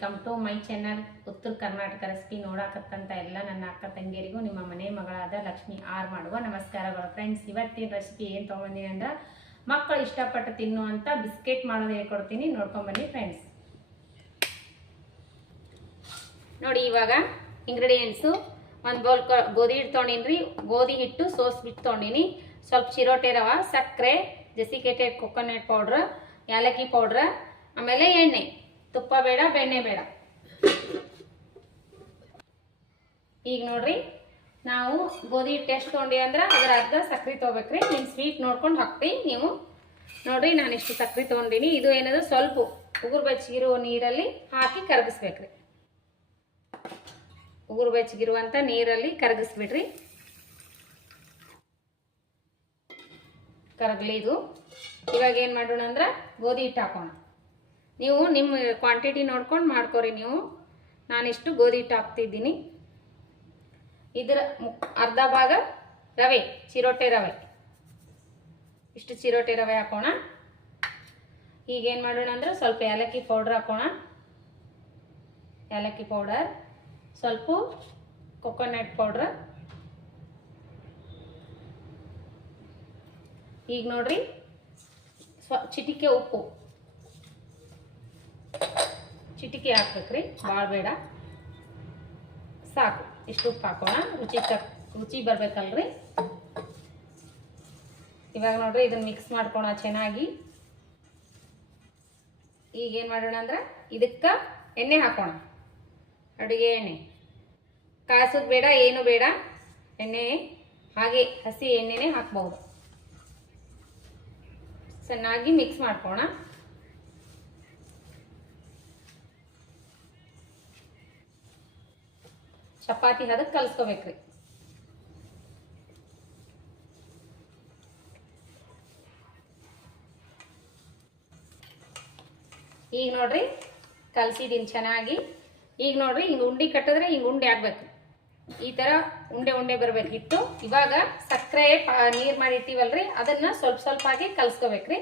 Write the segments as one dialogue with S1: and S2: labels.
S1: Welcome to my channel ಉತ್ತರ Karnataka recipe ನೋಡಾಕತ್ತಂತ ಎಲ್ಲ ನನ್ನ ಅಕ್ಕ ತಂಗಿಯರಿಗೂ, ನಿಮ್ಮ ಮನೆ ಮಗಳಾದ ಲಕ್ಷ್ಮಿ ಆರ್ ಮಾಡುವ ನಮಸ್ಕಾರಗಳು. ಫ್ರೆಂಡ್ಸ್ ಇವತ್ತಿನ ರೆಸಿಪಿ ಏನು ತಗೊಂಡಿನಿ ಅಂದ್ರೆ, ಮಕ್ಕಳು ಇಷ್ಟಪಟ್ಟು ತಿನ್ನುವಂಥ ಬಿಸ್ಕೆಟ್ ಮಾಡೋದು ಹೇಳ್ಕೊಡ್ತೀನಿ ನೋಡ್ಕೊಂಬನ್ನಿ ಫ್ರೆಂಡ್ಸ್ ನೋಡಿ ಇವಾಗ ಇಂಗ್ರೀಡಿಯೆಂಟ್ಸು ಒಂದು ಬೌಲ್ ಗೋಧಿ ಹಿಟ್ಟು ತೊಗೊಂಡಿನಿ ಗೋಧಿ ಹಿಟ್ಟು ಸೋಸ್ಬಿಟ್ಟು ತೊಗೊಂಡಿನಿ. ಸ್ವಲ್ಪ ಚಿರೋಟೆ ರವ, ಸಕ್ಕರೆ ಜೆಸಿಕೇಟೆಡ್ ಕೊಕೊನಟ್ ಪೌಡ್ರ್ ಏಲಕ್ಕಿ ಪೌಡ್ರ್ ಆಮೇಲೆ ಎಣ್ಣೆ. ತುಪ್ಪ ಬೇಡ, ಬೆಣ್ಣೆ ಬೇಡ. ಈಗ ನೋಡ್ರಿ, ನಾವು ಗೋಧಿ ಹಿಟ್ಟು ಎಷ್ಟು ತೊಗೊಂಡಿ ಅಂದ್ರೆ ಅದ್ರ ಅರ್ಧ ಸಕ್ಕರೆ ತೊಗೋಬೇಕ್ರಿ. ನಿಮ್ಮ ಸ್ವೀಟ್ ನೋಡ್ಕೊಂಡು ಹಾಕ್ರಿ ನೀವು. ನೋಡ್ರಿ, ನಾನು ಇಷ್ಟು ಸಕ್ಕರೆ ತೊಗೊಂಡಿನಿ. ಇದು ಏನದು? ಸ್ವಲ್ಪ ಉಗುರು ಬೆಚ್ಚಗಿರುವ ನೀರಲ್ಲಿ ಹಾಕಿ ಕರಗಿಸ್ಬೇಕ್ರಿ. ಉಗುರು ಬೆಚ್ಚಗಿರುವಂಥ ನೀರಲ್ಲಿ ಕರಗಿಸ್ಬಿಡ್ರಿ. ಕರಗಲಿ ಇದು. ಇವಾಗ ಏನು ಮಾಡೋಣ ಅಂದ್ರೆ ಗೋಧಿ ಹಿಟ್ಟು ಹಾಕೋಣ. ನೀವು ನಿಮ್ಮ ಕ್ವಾಂಟಿಟಿ ನೋಡ್ಕೊಂಡು ಮಾಡ್ಕೊರಿ ನೀವು. ನಾನಿಷ್ಟು ಗೋಧಿ ಹಿಟ್ಟು ಹಾಕ್ತಿದ್ದೀನಿ. ಇದರ ಅರ್ಧ ಭಾಗ ರವೆ, ಚಿರೋಟೆ ರವೆ. ಇಷ್ಟು ಚಿರೋಟೆ ರವೆ ಹಾಕೋಣ. ಈಗೇನು ಮಾಡೋಣ ಅಂದ್ರೆ ಸ್ವಲ್ಪ ಏಲಕ್ಕಿ ಪೌಡ್ರ್ ಹಾಕೋಣ. ಏಲಕ್ಕಿ ಪೌಡರ್ ಸ್ವಲ್ಪ ಕೊಕೊನಟ್ ಪೌಡ್ರ್ ಈಗ ನೋಡ್ರಿ, ಸ್ವ ಚಿಟಿಕೆ ಉಪ್ಪು. ಚಿಟಿಕೆ ಹಾಕ್ಬೇಕ್ರಿ ಭಾಳ ಬೇಡ. ಸಾಕು, ಇಷ್ಟು ಉಪ್ಪು ಹಾಕೋಣ. ರುಚಿ ರುಚಿ ಬರ್ಬೇಕಲ್ರಿ. ಇವಾಗ ನೋಡ್ರಿ ಇದನ್ನ ಮಿಕ್ಸ್ ಮಾಡ್ಕೋಣ ಚೆನ್ನಾಗಿ. ಈಗ ಏನು ಮಾಡೋಣ ಅಂದ್ರೆ, ಇದಕ್ಕೆ ಎಣ್ಣೆ ಹಾಕೋಣ. ಅಡುಗೆ ಎಣ್ಣೆ. ಕಾಸೋದು ಬೇಡ, ಏನು ಬೇಡ. ಎಣ್ಣೆ, ಹಾಗೆ ಹಸಿ ಎಣ್ಣೆನೇ ಹಾಕ್ಬಹುದು ಚೆನ್ನಾಗಿ ಮಿಕ್ಸ್ ಮಾಡ್ಕೋಣ ಚಪಾತಿ ಹದಕ್ಕೆ ಕಲಿಸ್ಕೋಬೇಕ್ರಿ. ಈಗ ನೋಡ್ರಿ, ಕಲ್ಸಿದೀನಿ ಚೆನ್ನಾಗಿ. ಈಗ ನೋಡ್ರಿ, ಹಿಂಗೆ ಉಂಡೆ ಕಟ್ಟಿದ್ರೆ ಹಿಂಗೆ ಉಂಡೆ ಆಗ್ಬೇಕು. ಈ ಥರ ಉಂಡೆ ಉಂಡೆ ಬರ್ಬೇಕು ಹಿಟ್ಟು. ಇವಾಗ ಸಕ್ಕರೆ ನೀರು ಇಟ್ಟಿವಲ್ರಿ, ಅದನ್ನ ಸ್ವಲ್ಪ ಸ್ವಲ್ಪ ಆಗಿ ಕಲ್ಸ್ಕೋಬೇಕ್ರಿ.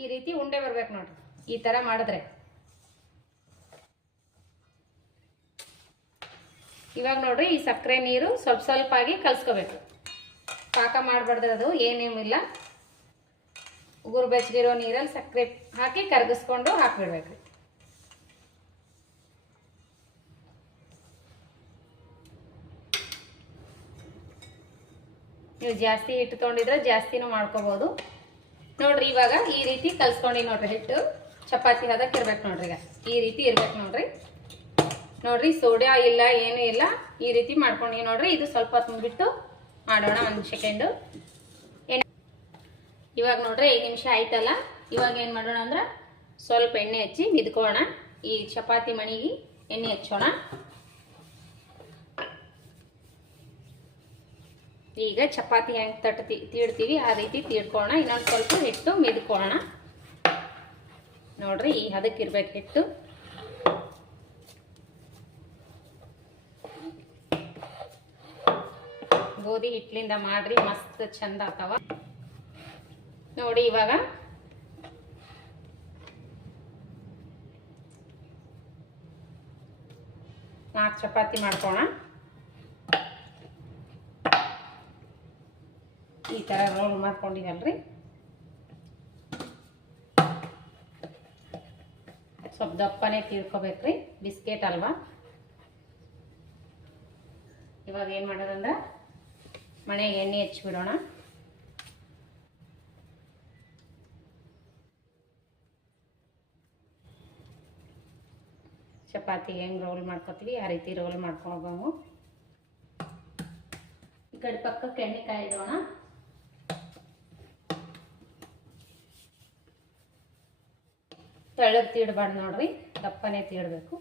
S1: ಈ ರೀತಿ ಉಂಡೆ ಬರ್ಬೇಕು ನೋಡ್ರಿ. ಈ ಥರ ಮಾಡಿದ್ರೆ. ಇವಾಗ ನೋಡ್ರಿ ಈ ಸಕ್ಕರೆ ನೀರು ಸ್ವಲ್ಪ ಸ್ವಲ್ಪ ಆಗಿ ಕಲ್ಸ್ಕೋಬೇಕು. ಪಾಕ ಮಾಡಬಾರ್ದು ಅದು ಏನೇನಿಲ್ಲ ಉಗುರು ಬೆಚ್ಚಗಿರೋ ನೀರಲ್ಲಿ ಸಕ್ಕರೆ ಹಾಕಿ ಕರಗಿಸ್ಕೊಂಡು ಹಾಕ್ಬಿಡ್ಬೇಕ್ರಿ ನೀವು ಜಾಸ್ತಿ ಹಿಟ್ಟು ತೊಗೊಂಡಿದ್ರೆ ಜಾಸ್ತಿನೂ ಮಾಡ್ಕೋಬೋದು. ನೋಡ್ರಿ ಇವಾಗ ಈ ರೀತಿ ಕಲ್ಸ್ಕೊಂಡಿ ನೋಡ್ರಿ ಹಿಟ್ಟು. ಚಪಾತಿ ಹದಕ್ಕೆ ಇರ್ಬೇಕು ನೋಡ್ರಿ ಈಗ. ಈ ರೀತಿ ಇರ್ಬೇಕು ನೋಡ್ರಿ. ನೋಡ್ರಿ ಸೋಡಾ ಇಲ್ಲ, ಏನೂ ಇಲ್ಲ, ಈ ರೀತಿ ಮಾಡ್ಕೊಂಡಿ ನೋಡ್ರಿ. ಇದು ಸ್ವಲ್ಪ ಹೊತ್ತು ಮಾಡೋಣ ಒಂದು ಸೆಕೆಂಡು ಎಣ್ಣೆ ಇವಾಗ ನೋಡ್ರಿ, ಐದು ನಿಮಿಷ ಆಯ್ತಲ್ಲ. ಇವಾಗ ಏನು ಮಾಡೋಣ ಅಂದ್ರೆ, ಸ್ವಲ್ಪ ಎಣ್ಣೆ ಹಚ್ಚಿ ಮಿದ್ಕೋಣ ಈ ಚಪಾತಿ ಮಣಿಗೆ ಎಣ್ಣೆ ಹಚ್ಚೋಣ. ಈಗ ಚಪಾತಿ ಹೆಂಗೆ ತಟ್ತಿ ತೀಡ್ತೀವಿ, ಆ ರೀತಿ ತೀಡ್ಕೋಣ ಇನ್ನೊಂದು ಸ್ವಲ್ಪ ಹಿಟ್ಟು ಮಿದ್ಕೋಣ ನೋಡ್ರಿ, ಈ ಹದಕ್ಕೆ ಇರ್ಬೇಕು ಹಿಟ್ಟು. ಗೋಧಿ ಹಿಟ್ಲಿಂದ ಮಾಡ್ರಿ, ಮಸ್ತ್ ಚಂದ ಆತವ ನೋಡಿ ಇವಾಗ. ನಾಲ್ಕು ಚಪಾತಿ ಮಾಡ್ಕೋಣ. ಈ ಥರ ರೋಲ್ ಮಾಡ್ಕೊಂಡಿವಲ್ರಿ ಸ್ವಲ್ಪ ದಪ್ಪನೇ ತೀರ್ಕೋಬೇಕ್ರಿ, ಬಿಸ್ಕೆಟ್ ಅಲ್ವಾ? ಇವಾಗ ಏನು ಮಾಡೋದಂದ್ರೆ ಮನೆಗೆ ಎಣ್ಣೆ ಹಚ್ಚಿಬಿಡೋಣ ಚಪಾತಿ ಹೆಂಗೆ ರೋಲ್ ಮಾಡ್ಕೊತೀವಿ, ಆ ರೀತಿ ರೋಲ್ ಮಾಡ್ಕೊಳ್ಬೇಕು ಈ ಕಡೆ ಪಕ್ಕಕ್ಕೆ ಎಣ್ಣೆ ಕಾಯಿಡೋಣ ತೆಳ್ಳಗೆ ತೀಡಬಾರ್ದು ನೋಡ್ರಿ, ದಪ್ಪನೆ ತೀಡಬೇಕು.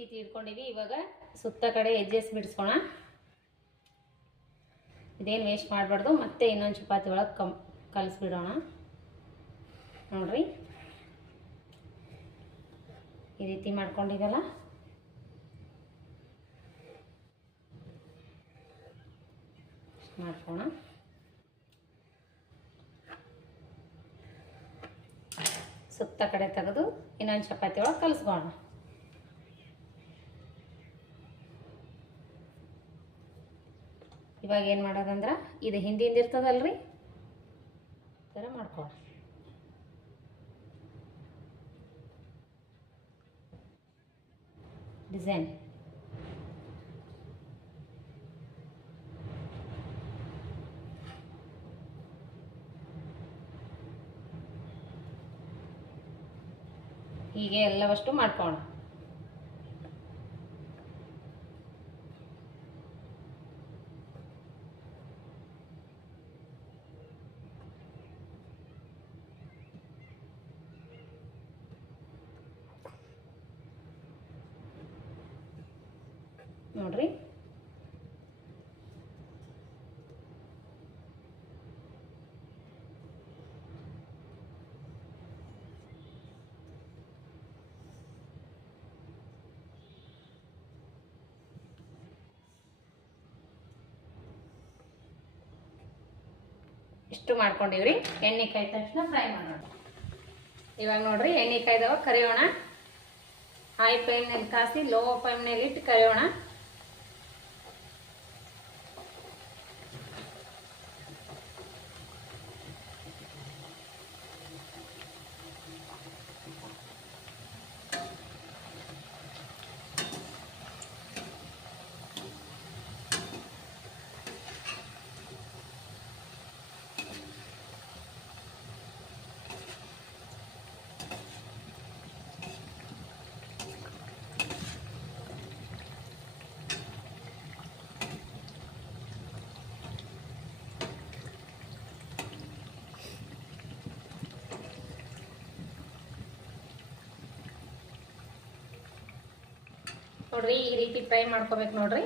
S1: ರೀತಿ ತೀರ್ಕೊಂಡಿವಿ ಇವಾಗ ಸುತ್ತ ಕಡೆ ಎಜ್ಜೆಸ್ ಬಿಡಿಸ್ಕೋಣ ಇದೇನು ವೇಸ್ಟ್ ಮಾಡಬಾರ್ದು, ಮತ್ತೆ ಇನ್ನೊಂದು ಚಪಾತಿ ಒಳಗೆ ಕಮ್, ಕಲಿಸ್ಬಿಡೋಣ. ನೋಡ್ರಿ. ಈ ರೀತಿ ಮಾಡ್ಕೊಂಡಿದ್ದಲ್ಲ ಮಾಡ್ಕೋಣ ಸುತ್ತ ಕಡೆ ತೆಗೆದು ಇನ್ನೊಂದು ಚಪಾತಿ ಒಳಗೆ ಕಲಿಸ್ಕೋಣ ಇವಾಗ ಏನು ಮಾಡೋದಂದ್ರೆ ಇದು ಹಿಂದಿಂದ ಇರ್ತದಲ್ರಿ? ಥರ ಮಾಡ್ಕೊಳ್ಳಿ ಡಿಸೈನ್ ಹೀಗೆ ಎಲ್ಲವಷ್ಟು ಮಾಡ್ಕೋಣ ನೋಡ್ರಿ. ಇಷ್ಟು ಮಾಡ್ಕೊಂಡಿವ್ರಿ. ಎಣ್ಣೆ ಕಾಯ್ದ ತಕ್ಷಣ ಫ್ರೈ ಮಾಡೋಣ. ಇವಾಗ ನೋಡ್ರಿ, ಎಣ್ಣೆ ಕಾಯ್ದವ, ಕರಿಯೋಣ. ಹೈ ಫ್ಲೇಮ್ನಲ್ಲಿ ಕಾಸಿ ಲೋ ಫ್ಲೇಮ್ನಲ್ಲಿ ಇಟ್ಟು ಕರಿಯೋಣ. ನೋಡ್ರಿ ಈ ರೀತಿ ಫ್ರೈ ಮಾಡ್ಕೋಬೇಕು ನೋಡ್ರಿ.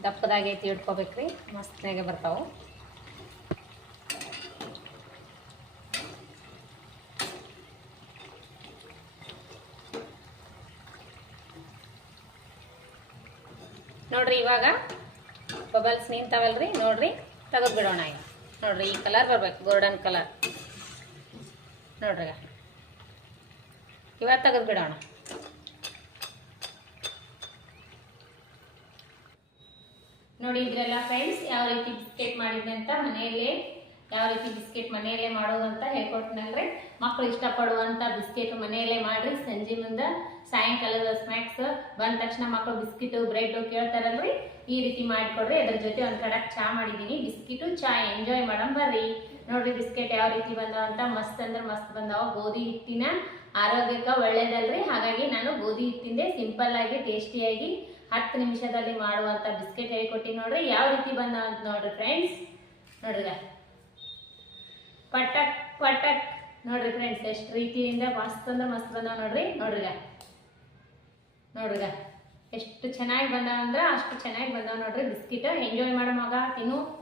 S1: ದಪ್ಪದಾಗೈತಿ ಇಟ್ಕೋಬೇಕ್ರಿ ಮಸ್ತ್ನಾಗೆ ಬರ್ತಾವು ನೋಡ್ರಿ ಇವಾಗ ಬಬಲ್ಸ್ ನಿಂತಾವಲ್ರಿ ನೋಡ್ರಿ ತೆಗೆದು ಬಿಡೋಣ ಈಗ. ನೋಡ್ರಿ, ಈ ಕಲರ್ ಬರ್ಬೇಕು ಗೋಲ್ಡನ್ ಕಲರ್ ನೋಡ್ರಿ ಇವತ್ತು ತೆಗೆದು ಬಿಡೋಣ ನೋಡಿ ಇದ್ರೆಲ್ಲ ಫ್ರೆಂಡ್ಸ್ ಯಾವ ರೀತಿ ಬಿಸ್ಕೆಟ್ ಮಾಡಿದ್ದೆ ಅಂತ ಮನೆಯಲ್ಲೇ, ಯಾವ ರೀತಿ ಬಿಸ್ಕೆಟ್ ಮನೆಯಲ್ಲೇ ಮಾಡೋದು ಅಂತ ಹೇಳ್ಕೊಟ್ನಲ್ರಿ. ಮಕ್ಕಳು ಇಷ್ಟಪಡುವಂಥ ಬಿಸ್ಕೆಟ್ ಮನೆಯಲ್ಲೇ ಮಾಡಿರಿ. ಸಂಜೆ ಮುಂದೆ ಸಾಯಂಕಾಲದ ಸ್ನ್ಯಾಕ್ಸ್ ಬಂದ ತಕ್ಷಣ ಮಕ್ಕಳು ಬಿಸ್ಕಿಟು, ಬ್ರೆಡ್ ಕೇಳ್ತಾರಲ್ರಿ. ಈ ರೀತಿ ಮಾಡಿಕೊಡ್ರಿ. ಅದ್ರ ಜೊತೆ ಒಂದು ಕಡಕ್ ಚಾ ಮಾಡಿದ್ದೀನಿ. ಬಿಸ್ಕಿಟು, ಚಾ ಎಂಜಾಯ್ ಮಾಡೋಣ ಬರ್ರಿ. ನೋಡ್ರಿ ಬಿಸ್ಕೆಟ್ ಯಾವ ರೀತಿ ಬಂದಾವ ಅಂತ. ಮಸ್ತ್ ಅಂದ್ರೆ ಮಸ್ತ್ ಬಂದಾವ. ಗೋಧಿ ಹಿಟ್ಟಿನ ಆರೋಗ್ಯಕ್ಕೆ ಒಳ್ಳೇದಲ್ರಿ. ಹಾಗಾಗಿ ನಾನು ಗೋಧಿ ಹಿಟ್ಟಿಂದೆ ಸಿಂಪಲ್ ಆಗಿ ಟೇಸ್ಟಿಯಾಗಿ ಹತ್ತು ನಿಮಿಷದಲ್ಲಿ ಮಾಡುವಂಥ ಬಿಸ್ಕೆಟ್ ಹೇಳ್ಕೊಟ್ಟಿ ನೋಡ್ರಿ. ಯಾವ ರೀತಿ ಬಂದಾವ ಅಂತ ನೋಡ್ರಿ ಫ್ರೆಂಡ್ಸ್ ನೋಡ್ರಿ ಪಟಕ್ ಪಟಕ್. ನೋಡ್ರಿ ಫ್ರೆಂಡ್ಸ್ ಎಷ್ಟು ರೀತಿಯಿಂದ ಮಸ್ತ್ ಅಂದ್ರೆ ಮಸ್ತ್ ಬಂದಾವ ನೋಡ್ರಿ? ನೋಡ್ರಿಗ. ನೋಡ್ರಿಗ. ಎಷ್ಟು ಚೆನ್ನಾಗಿ ಬಂದಾವ ಅಂದ್ರೆ ಅಷ್ಟು ಚೆನ್ನಾಗಿ ಬಂದಾವ ನೋಡ್ರಿ ಬಿಸ್ಕಿಟ್. ಎಂಜಾಯ್ ಮಾಡೋ ಮಗ, ತಿನ್ನು.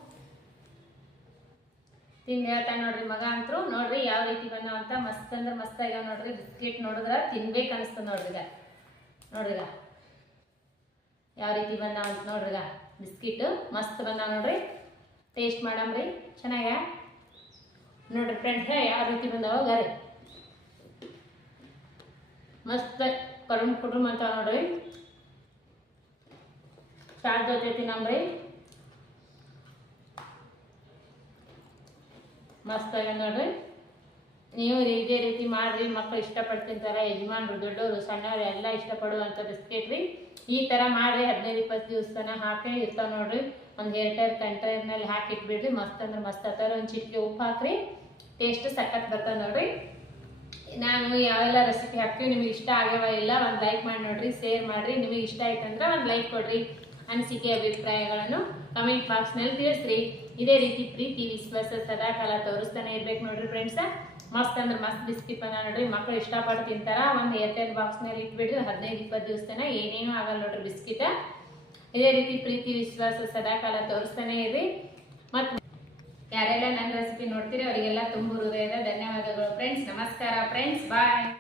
S1: ತಿಂದು ಹೇಳ್ತಾ ನೋಡ್ರಿ ಮಗ ಅಂತರು ನೋಡ್ರಿ ಯಾವ ರೀತಿ ಬಂದಾವ ಅಂತ. ಮಸ್ತ್ ಅಂದ್ರೆ ಮಸ್ತ್ ಆಗ್ಯಾವ ನೋಡ್ರಿ. ಬಿಸ್ಕಿಟ್ ನೋಡಿದ್ರ ತಿನ್ಬೇಕು ಅನಿಸ್ತದ ನೋಡ್ರಿಗ. ನೋಡ್ರಿಗ. ಯಾವ ರೀತಿ ಬಂದಾವ ಅಂತ ನೋಡ್ರಿಗ. ಬಿಸ್ಕಿಟ್ ಮಸ್ತ್ ಬಂದಾವ ನೋಡ್ರಿ. ಟೇಸ್ಟ್ ಮಾಡಮ್ರಿ. ಚೆನ್ನಾಗ ನೋಡ್ರಿ ಫ್ರೆಂಡ್ಸ್ ಯಾವ ರೀತಿ ಬಂದಾವ ಗರಿ ಮಸ್ತ್ ಕರುಣ್ ಕುಟುಂಬ ಅಂತ ನೋಡ್ರಿ. ಚಾರ್ಜ್ ಜೊತೆ ನಮ್ರಿ. ಮಸ್ತ್ ಆಗ್ಯದ ನೋಡ್ರಿ. ನೀವು ಇದೇ ರೀತಿ ಮಾಡ್ರಿ ಮಕ್ಕಳು ಇಷ್ಟಪಟ್ಟು ತಿಂತಾರೆ, ಯಜಮಾನ್ರು ದೊಡ್ಡವರು ಸಣ್ಣವರು, ಎಲ್ಲ ಇಷ್ಟಪಡುವಂಥ ಬಿಸ್ಕೆಟ್ ರೀ. ಈ ಥರ ಮಾಡಿ ಹದಿನೈದು, ಇಪ್ಪತ್ತು ದಿವಸನ ಹಾಕಿ ಇರ್ತಾವ ನೋಡ್ರಿ. ಒಂದು ಹೇರ್ ಟೈರ್ ಕಂಟೈನಲ್ಲಿ ಹಾಕಿ ಇಟ್ಬಿಡ್ರಿ. ಮಸ್ತ್ ಅಂದ್ರೆ ಮಸ್ತ್ ಆತಾರ ಒಂದು ಚಿಟಿಕೆ ಉಪ್ಪು ಹಾಕ್ರಿ. ಟೇಸ್ಟ್ ಸಖತ್ ಬರ್ತದೆ ನೋಡ್ರಿ.
S2: ನಾನು ಯಾವೆಲ್ಲ ರೆಸಿಪಿ ಹಾಕ್ತೀವಿ, ನಿಮಗೆ ಇಷ್ಟ ಆಗ್ಯಾವ ಇಲ್ಲ, ಒಂದು ಲೈಕ್ ಮಾಡಿ ನೋಡ್ರಿ ಶೇರ್ ಮಾಡ್ರಿ. ನಿಮಗೆ ಇಷ್ಟ ಆಯ್ತಂದ್ರೆ ಒಂದು ಲೈಕ್ ಕೊಡ್ರಿ. ಅನಿಸಿಕೆ, ಅಭಿಪ್ರಾಯಗಳನ್ನು ಕಮೆಂಟ್ ಬಾಕ್ಸ್ನಲ್ಲಿ ತಿಳಿಸ್ರಿ. ಇದೇ ರೀತಿ ಪ್ರೀತಿ ವಿಶ್ವಾಸ ಸದಾಕಾಲ ತೋರಿಸ್ತಾನೆ ಇರ್ಬೇಕು ನೋಡ್ರಿ ಫ್ರೆಂಡ್ಸ್ ಮಸ್ತ್ ಅಂದ್ರೆ ಮಸ್ತ್ ಬಿಸ್ಕಿಟ್ ಬಂದ ನೋಡ್ರಿ. ಮಕ್ಕಳು ಇಷ್ಟಪಟ್ಟು ತಿಂತಾರ. ಒಂದು ಬಾಕ್ಸ್ನಲ್ಲಿ ಇಟ್ಬಿಟ್ಟು ಹದಿನೈದು, ಇಪ್ಪತ್ತು ದಿವಸನ ಏನೇನು ಆಗಲ್ಲ ನೋಡ್ರಿ ಬಿಸ್ಕಿಟ. ಇದೇ ರೀತಿ ಪ್ರೀತಿ ವಿಶ್ವಾಸ ಸದಾಕಾಲ ತೋರಿಸ್ತಾನೆ ಇರ್ರಿ. ಮತ್ತು ಯಾರೆಲ್ಲ ನನ್ನ ರೆಸಿಪಿ ನೋಡ್ತೀರಿ, ಅವರಿಗೆಲ್ಲ ತುಂಬ ಹೃದಯದ ಧನ್ಯವಾದಗಳು. ಫ್ರೆಂಡ್ಸ್ ನಮಸ್ಕಾರ ಫ್ರೆಂಡ್ಸ್ ಬಾಯ್